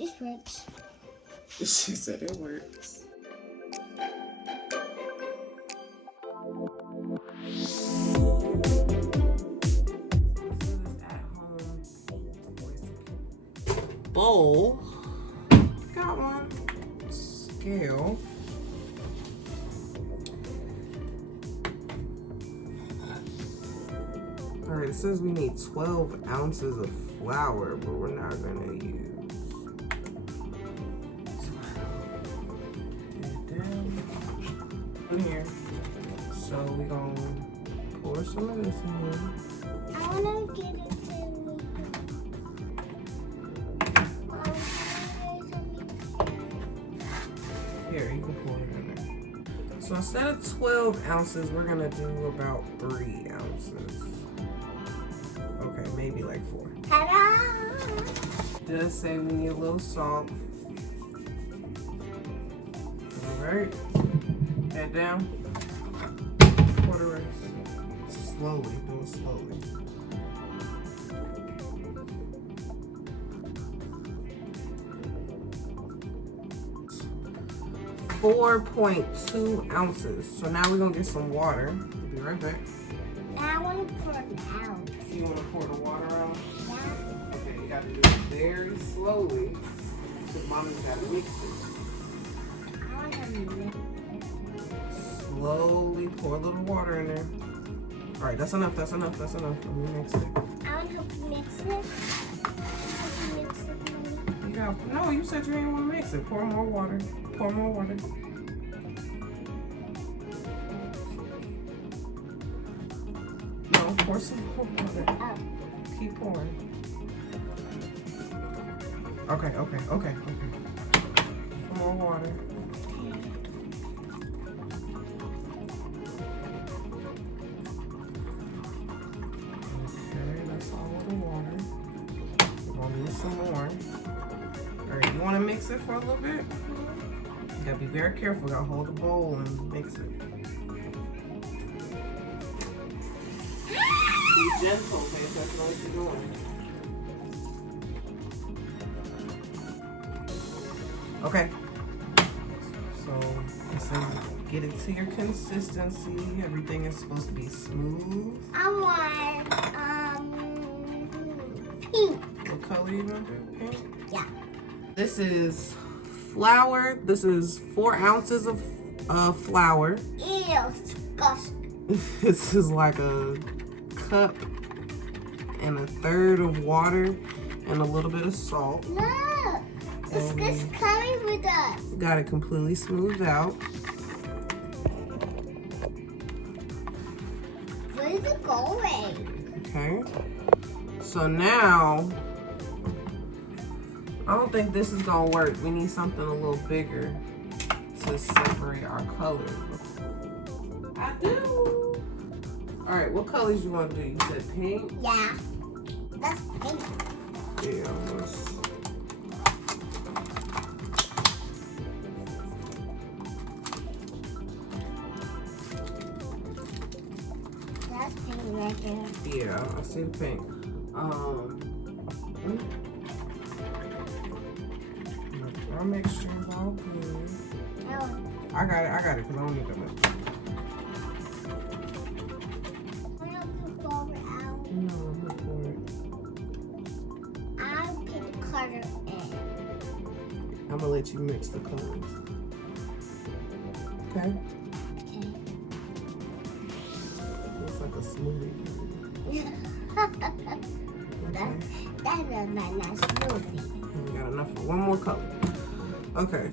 This works. She said it works. Bowl. Got one. Scale. Alright, it says we need 12 ounces of flour, but we're not gonna use. In here. So we're gonna pour some of this in here. I wanna get it to Here, you can pour it in there. So instead of 12 ounces, we're gonna do about 3 ounces. Okay, maybe like 4. Ta-da! Does say we need a little salt. Alright. Head down. Pour the rest. Slowly, do it slowly. .2 ounces. So now we're gonna get some water. We'll be right back. I want to pour it out. You wanna pour the water out? Yeah. Okay, you gotta do it very slowly. Because mommy's gotta mix it. I want to mix it. Slowly pour a little water in there. Alright, that's enough, that's enough, that's enough. Let me mix it. I want to mix it. You got, no, you said you didn't want to mix it. Pour more water. Pour more water. No, pour some more water. Oh. Keep pouring. Okay. More water. Okay, that's all of the water. We're gonna need some more. Alright, you wanna mix it for a little bit? You gotta be very careful. You gotta hold the bowl and mix it. Be gentle, pay attention to what you're doing. Okay. So it says get it to your consistency. Everything is supposed to be smooth. I want pink. What color you gonna do? Pink? Yeah. This is flour. This is 4 ounces of flour. Ew, disgusting. This is like a cup and 1/3 of water and a little bit of salt. Look, it's coming with us. Got it completely smoothed out. Where is it going? Okay. So now, I don't think this is gonna work. We need something a little bigger to separate our colors. I do. All right, what colors you want to do? You said pink? Yeah. That's pink. Yeah, let's. That's pink right there. Yeah, I see pink. Our mixture is all good. Oh. I got it, because I don't need that much. I want to pour it out. No, I'm not for it. I'll put the color in. I'm gonna let you mix the colors. Okay? Okay. Looks like a smoothie. Okay. That's a nice smoothie. We got enough for one more color. Okay.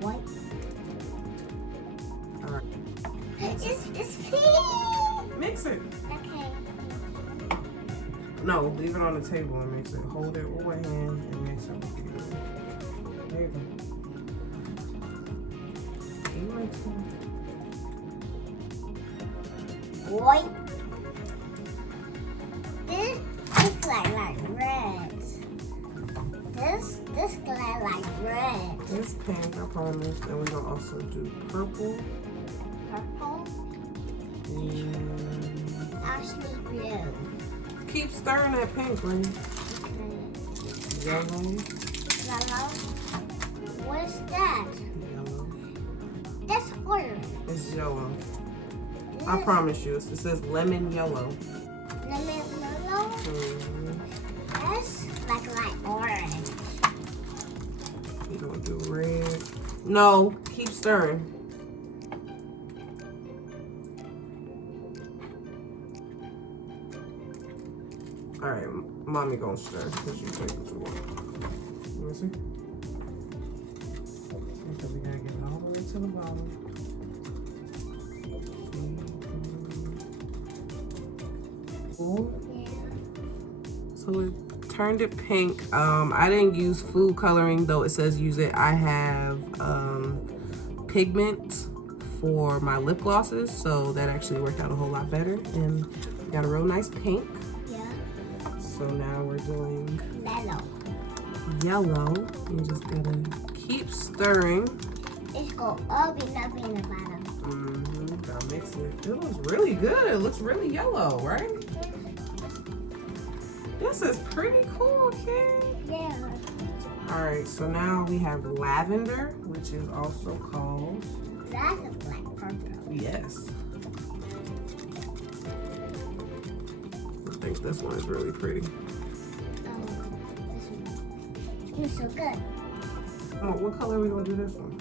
White. All right. It's pink. Mix it. Okay. No, leave it on the table and mix it. Hold it with one hand and mix it with the other. There you go. You mix it. White. This looks like red. This color like red. This pink, I promise. And we're gonna also do purple. Purple. And Actually blue. keep stirring that pink, Rayne. Okay. Yellow. Yellow. What's that? Yellow. That's orange. It's yellow. I promise you. It says lemon yellow. Lemon yellow? That's like orange. You're gonna do red. No, keep stirring. All right, mommy gonna stir because you take it too long. Let me see. Okay, we gotta get it all the way to the bottom. Cool. Yeah. So we turned it pink. I didn't use food coloring, though it says use it. I have pigment for my lip glosses, so that actually worked out a whole lot better. And got a real nice pink. Yeah. So now we're doing Yellow. You just gotta keep stirring. It's go up and up in the bottom. Gotta mix it. It looks really good. It looks really yellow, right? This is pretty cool, kid. Yeah. All right, so now we have lavender, which is also called... That's a black purple. Yes. I think this one is really pretty. This one. It's so good. Oh, what color are we gonna do this one?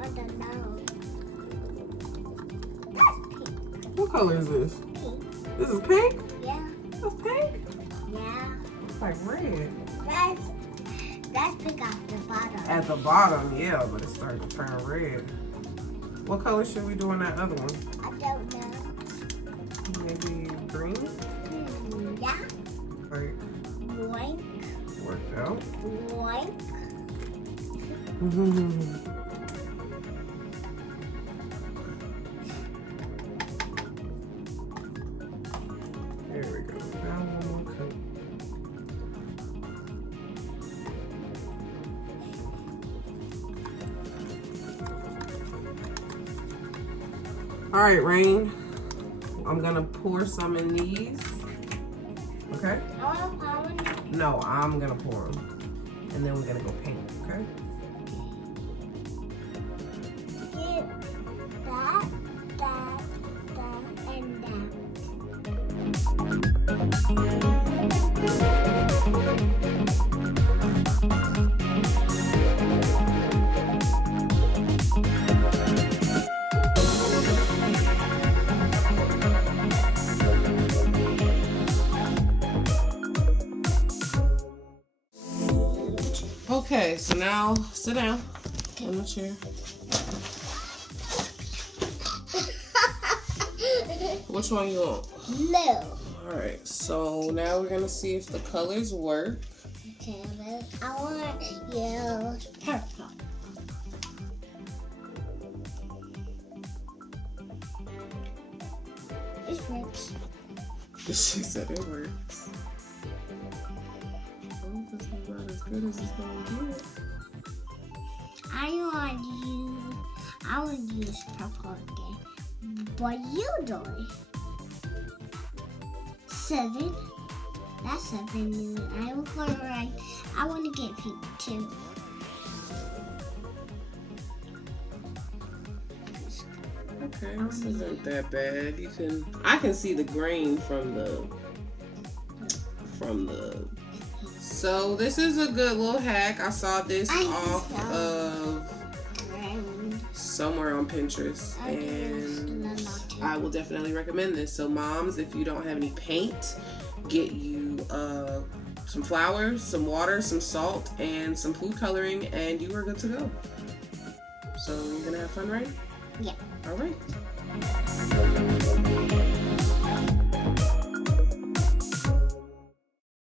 I don't know. That's pink. What color is this? Pink. This is pink? Yeah. That's pink? Yeah. It's like red. That's pink at the bottom. At the bottom, yeah, but it's starting to turn red. What color should we do on that other one? I don't know. Maybe green? Yeah. Like, Boink. worked out. Boink. There we go. Now one more coat. All right, Rayne. I'm gonna pour some in these. Okay? I want to pour one. No, I'm gonna pour them, and then we're gonna go pink. Okay? Get that, and that. Okay, so now sit down in the chair. Which one you want? Blue. All right, so now we're gonna see if the colors work. Okay, I want yellow, purple. It works. She said it works. Oh, this is not as good as it's gonna get. I want to use purple again. What you doing? 7. That's 7. I will go right. I want to get pink too. Okay, this isn't that bad. I can see the grain from the. So this is a good little hack. I saw this off of somewhere on Pinterest, and I will definitely recommend this. So moms, if you don't have any paint, get you some flowers, some water, some salt, and some food coloring, and you are good to go. So you're gonna have fun, right? Yeah. All right.